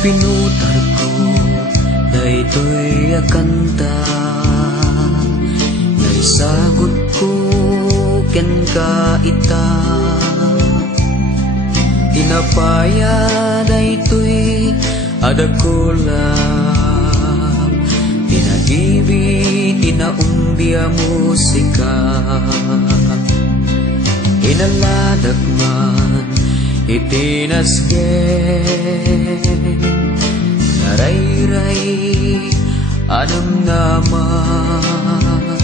Pinutar ko daytoy kanta, ngay sagot ko ken ka ita. Tinapaya daytoy adakulang, tinagibi tinaumbia musika. Inaladag man itinasgen, narayray anam naman.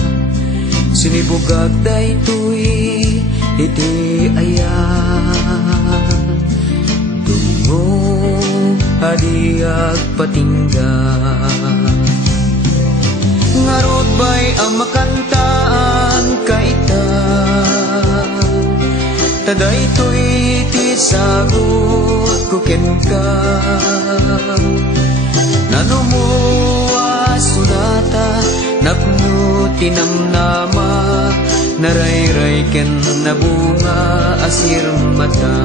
Sinibugag daytoy iti ayan, tungo hadiag patinggan. Ngarod bay ang makantaan kaita, tadaytoy ti sagot ko ken ka. Nanumuwa sunata napno tinamnama, narayray ken nabunga asir mata.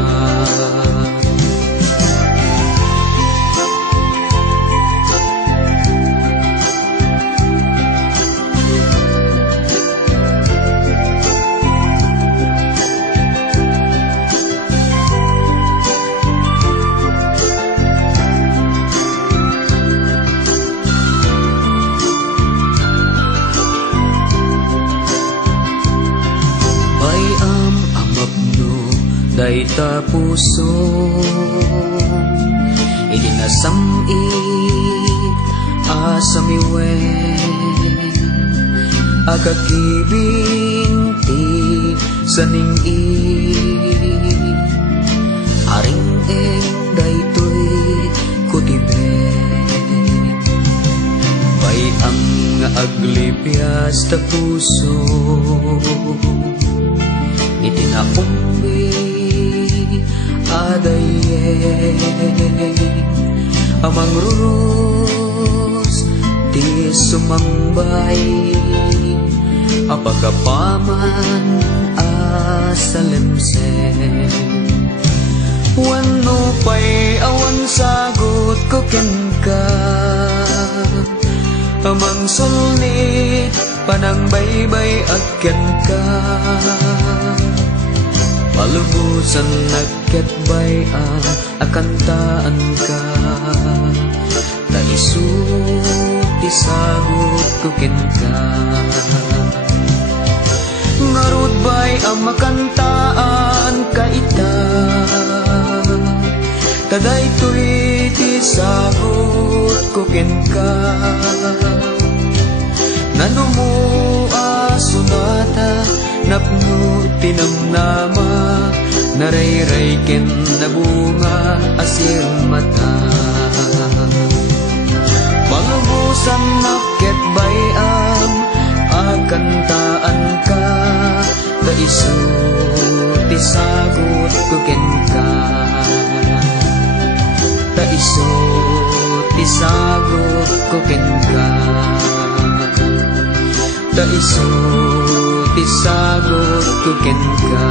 Dayta puso idinasamit asamiwen, agakibing ti saningi. Aring eng daytoy kutiben, bay ang aglipias ta puso itinaumbi adaye. Amang rurus di sumangbay, apagapaman asalemsen. Wano pa'y awan sagot ko ken ka, amang sulnit panang baybay agken ka. Palubusan nagketbay ang akantaan ka, naisut isagot ko ken ka. Ngarud bay ang makantaan kaita, tadaytoy ti sagot ko ken ka. Nanumua sunata napno tinamnama, narayray ken nabunga asir mata. Palubusan naket bayam akantaan ka, kaisu ti sagot ko ken ka. Kaisu ti sagot ko ken ka. Kaisu ti sagot ko ken ka.